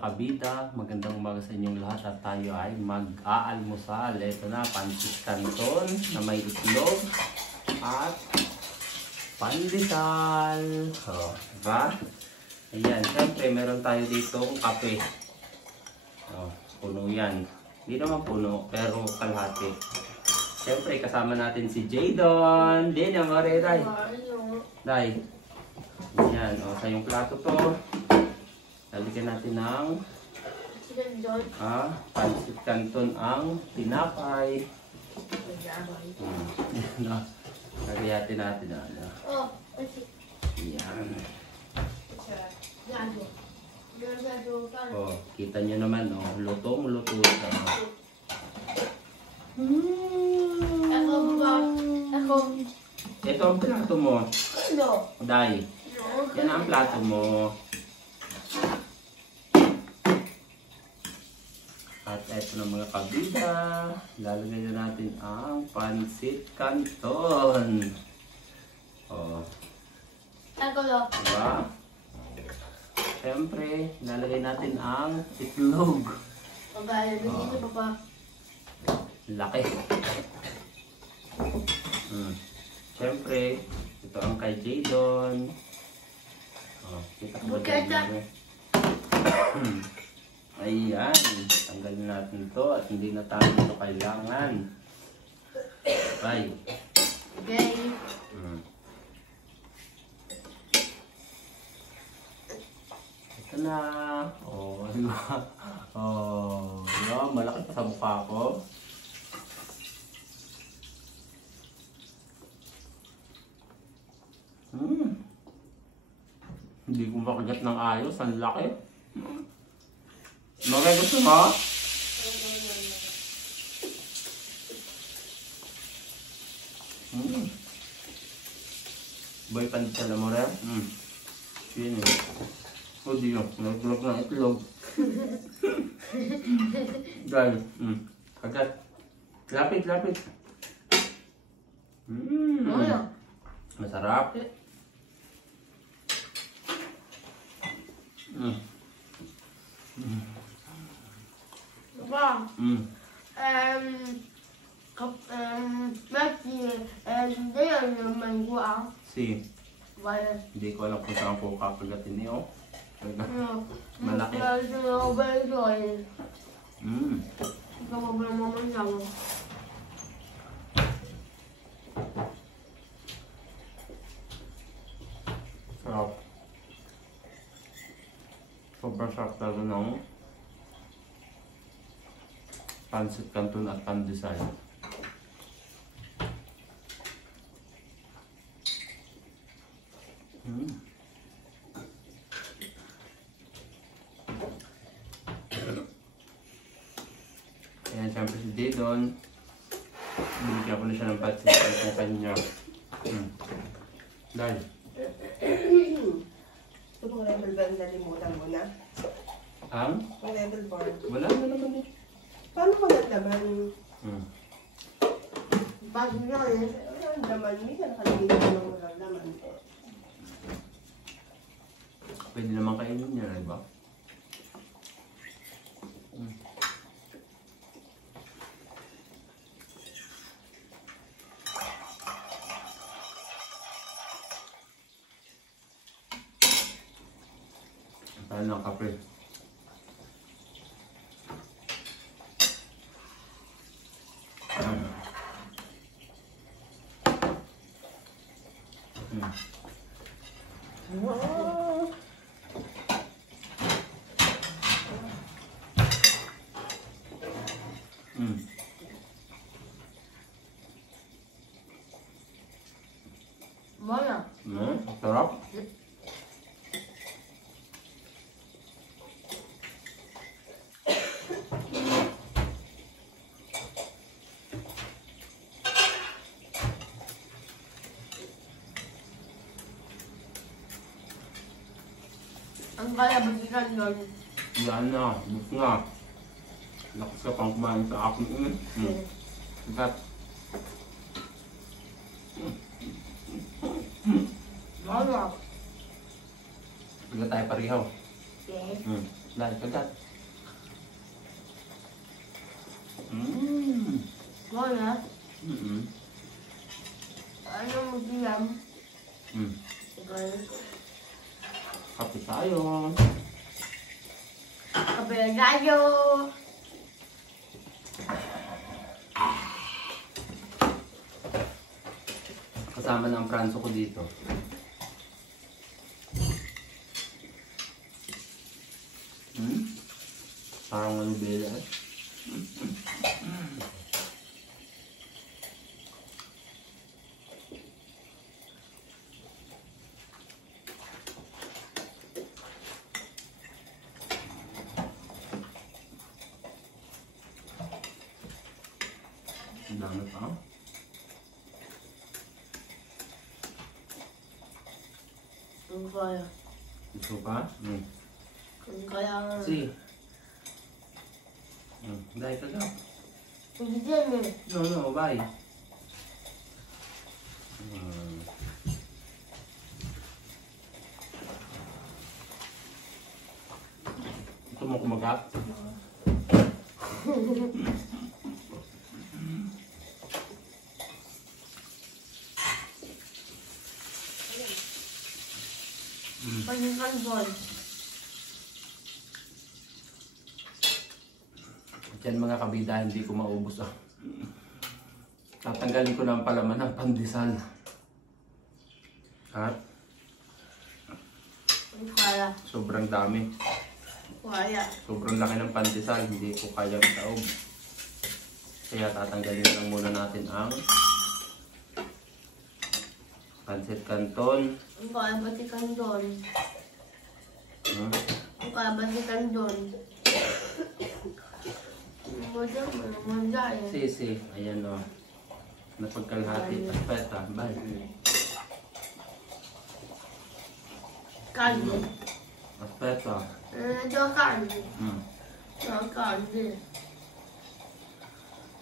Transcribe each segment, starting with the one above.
mga kabida, magandang umaga sa inyong lahat at tayo ay mag-aalmusal. Ito na, pancit canton na may itlog at pandesal. O, diba? Ayan, syempre meron tayo dito kape. O, puno yan. Hindi naman puno, pero kalahati. Syempre kasama natin si Jadon. Din ang mga Day. Day. Ayan, o, sa yung plato to. Lalagyan natin ng pancit canton ang tinapay. Lagyan natin na. Ayan. Oh, kita nyo naman, oh, lutong-luto siya. Ito ang plato mo. Day. Yan ang plato mo. At ito na mga kabida, lalagay na natin ang pancit canton. Oh. Diba? Siyempre, lalagay natin ang itlog. Oh. Laki. Siyempre, ito ang kay Jadon. Oh, kita ko ba? Ayan, tanggalin natin to at hindi na tayo ito kailangan. Bye. Okay. Ito na. Oh, diba? Oh, diba? Malaki pa sa mukha ko. Hindi ko makagat ng ayos. Ang laki. Mga gusto mo? Boy, pandesal mo rin? Yun eh. O diyo, nagulog ng itlog. Dahil, kagat. Lapit. Masarap. Wow. Si, hindi ko alam kung saan ko kakagatin niyo. Malaki. Sarap. Sobrang sarap talaga ng pancit canton at pandesal. Ayan, siyempre si Jadon. Binigyan ko na siya ng pancit canton kanya. Dahil. Ito kung level ba nalimutan mo na? Ang? Kung level bar. Wala na naman eh. Paano ko naglaman? Bago nga eh. Ang laman, minsan nakalimutan mo ng walang laman. Pwede naman kainin niya, diba? Tayo ng kape. Mana? Sarap. Ang kaya basikan doon. Yan na, bus nga. Lakas ka pang kumain sa akin. Sigat. Ano? Hindi tayo parihaw. Okay. Dahil kagat. Mmm. Wala. Mm. Ano mo siyam? Mm. Okay. Kape tayo. Kape tayo. Kasama ng pranso ko dito. Parang malubela eh. Ang dami pa. Ang kaya. Gusto pa? Ang kaya nga. Si. Dahil ka daw. Hindi dyan eh. No, bye. Gusto mo kumagat? Pagkakalbon. Yan mga kabida, hindi ko maubos ah. Tatanggalin ko ng palaman ng pandesal. At Ang kaya. sobrang dami. Kaya. Sobrang laki ng pandesal, hindi ko kaya itaob. Kaya tatanggalin na lang muna natin ang pancit canton. Ang kaya batikan doon. Ang kaya batikan doon. Manda eh. Sisi, ayan o. Napagkalahati. Aspeta, bye. Kalde. Aspeta. Ito kalde. Ito kalde.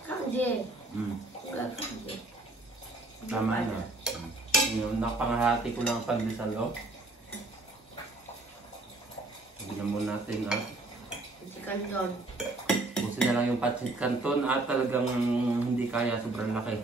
Kalde. Kalde. Tama na. Yung napangahati ko ng pandesal o. Tignan mo natin ah. Batikan doon. Busin na lang yung pancit canton at talagang hindi kaya, sobrang laki.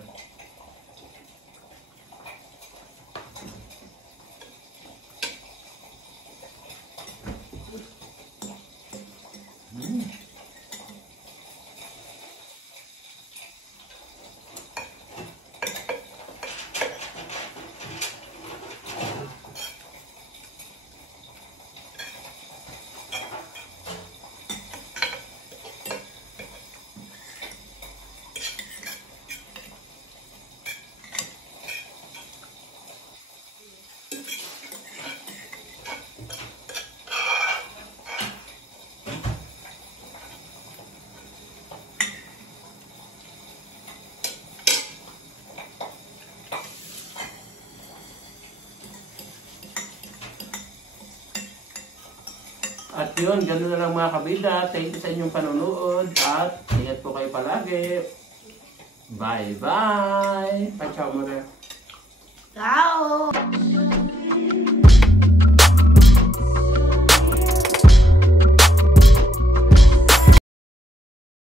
At yun, gano'n na lang mga kabida. Thank you sa inyong panonood at ingat po kayo palagi. Bye-bye! Pachaw mo na. Ciao!